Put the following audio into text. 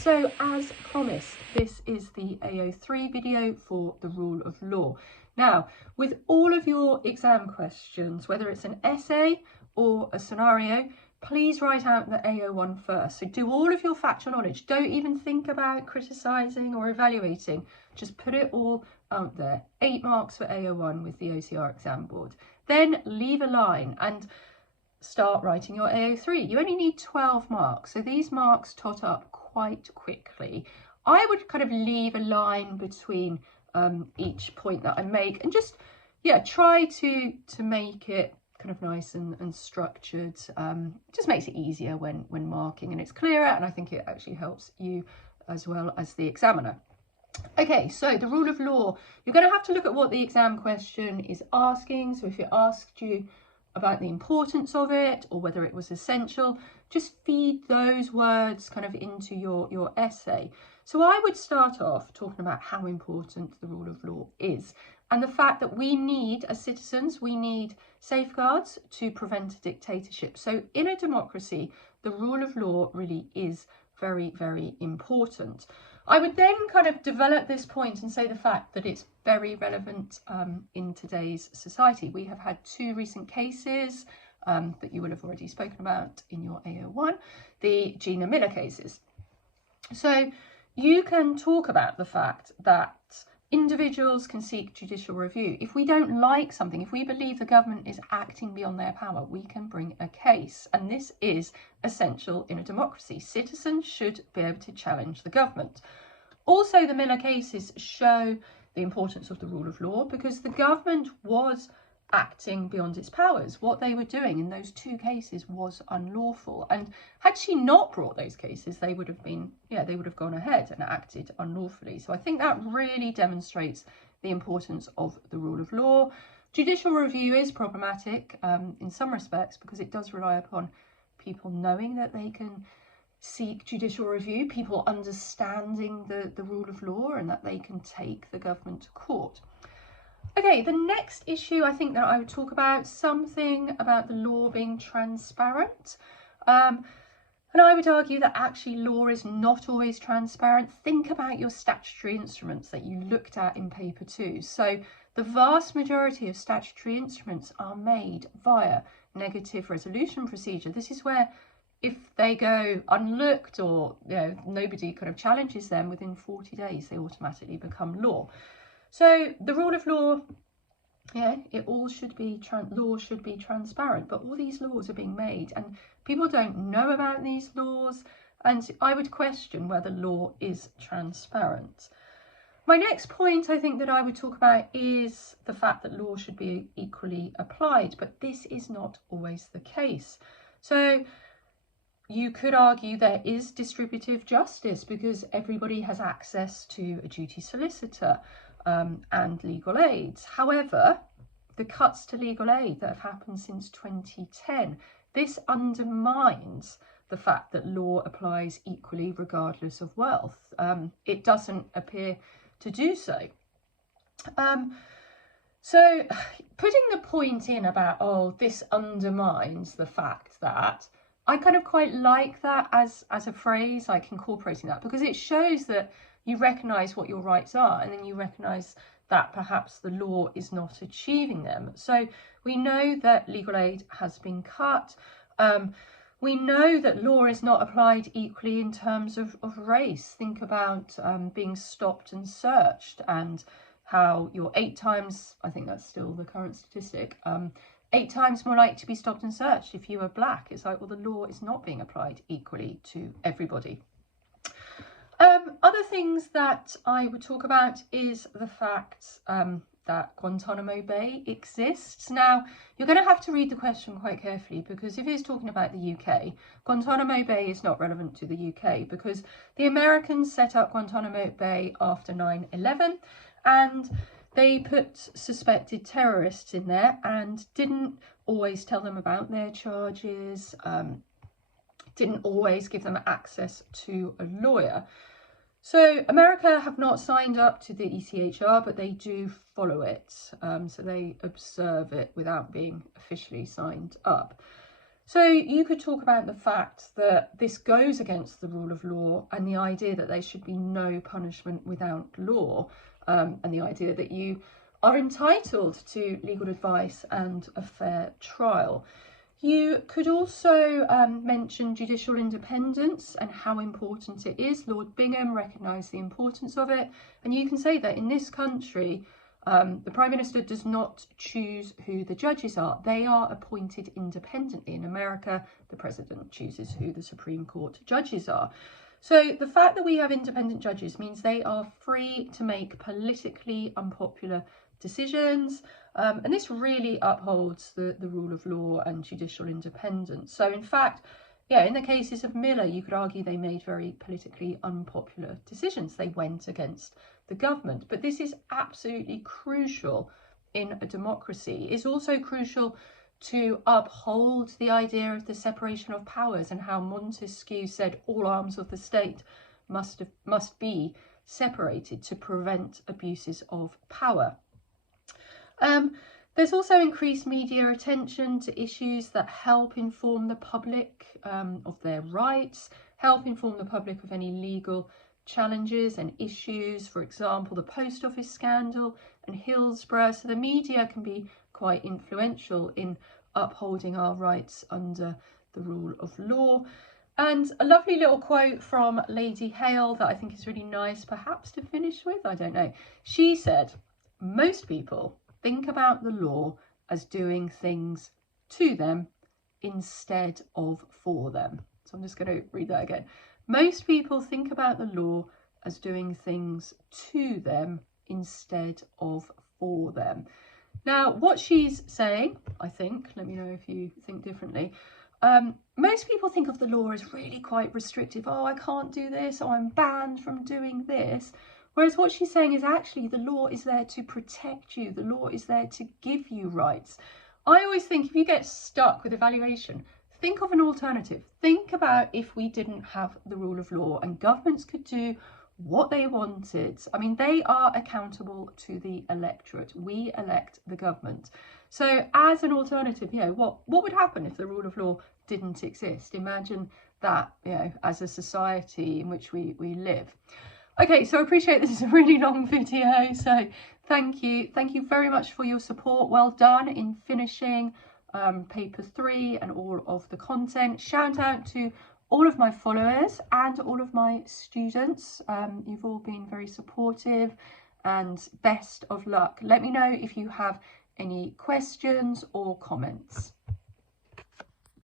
So as promised, this is the AO3 video for the rule of law. Now, with all of your exam questions, whether it's an essay or a scenario, please write out the AO1 first. So do all of your factual knowledge. Don't even think about criticising or evaluating. Just put it all out there. 8 marks for AO1 with the OCR exam board. Then leave a line and start writing your AO3. You only need 12 marks. So these marks tot up quite quickly. I would kind of leave a line between each point that I make and just, try to make it kind of nice and structured. Just makes it easier when marking, and it's clearer, and I think it actually helps you as well as the examiner. Okay, so the rule of law, you're going to have to look at what the exam question is asking. So if it asked you about the importance of it or whether it was essential, just feed those words kind of into your essay. So I would start off talking about how important the rule of law is, and the fact that we need, as citizens, we need safeguards to prevent a dictatorship. So in a democracy, the rule of law really is very, very important. I would then kind of develop this point and say the fact that it's very relevant in today's society. We have had 2 recent cases that you will have already spoken about in your AO1, the Gina Miller cases. So you can talk about the fact that individuals can seek judicial review. If we don't like something, if we believe the government is acting beyond their power, we can bring a case. And this is essential in a democracy. Citizens should be able to challenge the government. Also, the Miller cases show the importance of the rule of law because the government was acting beyond its powers. What they were doing in those 2 cases was unlawful, and had she not brought those cases, they would have been, they would have gone ahead and acted unlawfully. So I think that really demonstrates the importance of the rule of law. Judicial review is problematic in some respects because it does rely upon people knowing that they can seek judicial review, people understanding the rule of law and that they can take the government to court. Okay, the next issue I think that I would talk about, something about the law being transparent. And I would argue that actually law is not always transparent. Think about your statutory instruments that you looked at in paper 2. So the vast majority of statutory instruments are made via negative resolution procedure. This is where if they go unlooked or nobody kind of challenges them, within 40 days they automatically become law. So the rule of law, it all should be, law should be transparent, but all these laws are being made and people don't know about these laws, and I would question whether law is transparent. My next point I think that I would talk about is the fact that law should be equally applied, but this is not always the case. So you could argue there is distributive justice because everybody has access to a duty solicitor and legal aids. However, the cuts to legal aid that have happened since 2010, this undermines the fact that law applies equally regardless of wealth. It doesn't appear to do so. So putting the point in about, this undermines the fact that, I kind of quite like that as a phrase, like incorporating that, because it shows that you recognise what your rights are, and then you recognise that perhaps the law is not achieving them. So we know that legal aid has been cut. We know that law is not applied equally in terms of race. Think about being stopped and searched, and how you're 8 times, I think that's still the current statistic, 8 times more likely to be stopped and searched if you are black. It's like, well, the law is not being applied equally to everybody. Other things that I would talk about is the fact that Guantanamo Bay exists. Now, you're going to have to read the question quite carefully, because if it's talking about the UK, Guantanamo Bay is not relevant to the UK, because the Americans set up Guantanamo Bay after 9/11, and they put suspected terrorists in there and didn't always tell them about their charges, didn't always give them access to a lawyer. So America have not signed up to the ECHR, but they do follow it. So they observe it without being officially signed up. So you could talk about the fact that this goes against the rule of law and the idea that there should be no punishment without law, and the idea that you are entitled to legal advice and a fair trial. You could also mention judicial independence and how important it is. Lord Bingham recognised the importance of it. And you can say that in this country, the Prime Minister does not choose who the judges are. They are appointed independently. In America, the President chooses who the Supreme Court judges are. So the fact that we have independent judges means they are free to make politically unpopular decisions. And this really upholds the rule of law and judicial independence. So in fact, yeah, in the cases of Miller, you could argue they made very politically unpopular decisions. They went against the government. But this is absolutely crucial in a democracy. It's also crucial to uphold the idea of the separation of powers and how Montesquieu said all arms of the state must be separated to prevent abuses of power. There's also increased media attention to issues that help inform the public of their rights, help inform the public of any legal challenges and issues, for example, the post office scandal and Hillsborough. So the media can be quite influential in upholding our rights under the rule of law. And a lovely little quote from Lady Hale that I think is really nice, perhaps to finish with, I don't know. She said, "Most people think about the law as doing things to them instead of for them." So I'm just going to read that again. Most people think about the law as doing things to them instead of for them. Now, what she's saying, I think, let me know if you think differently, most people think of the law as really quite restrictive. Oh, I can't do this, or I'm banned from doing this. Whereas what she's saying is actually the law is there to protect you. The law is there to give you rights. I always think if you get stuck with evaluation, think of an alternative. Think about if we didn't have the rule of law and governments could do what they wanted. I mean, they are accountable to the electorate. We elect the government. So as an alternative, you know, what would happen if the rule of law didn't exist? Imagine that, you know, as a society in which we live. Okay, so I appreciate this is a really long video, so thank you very much for your support. Well done in finishing paper 3 and all of the content. Shout out to all of my followers and all of my students. You've all been very supportive, and best of luck. Let me know if you have any questions or comments.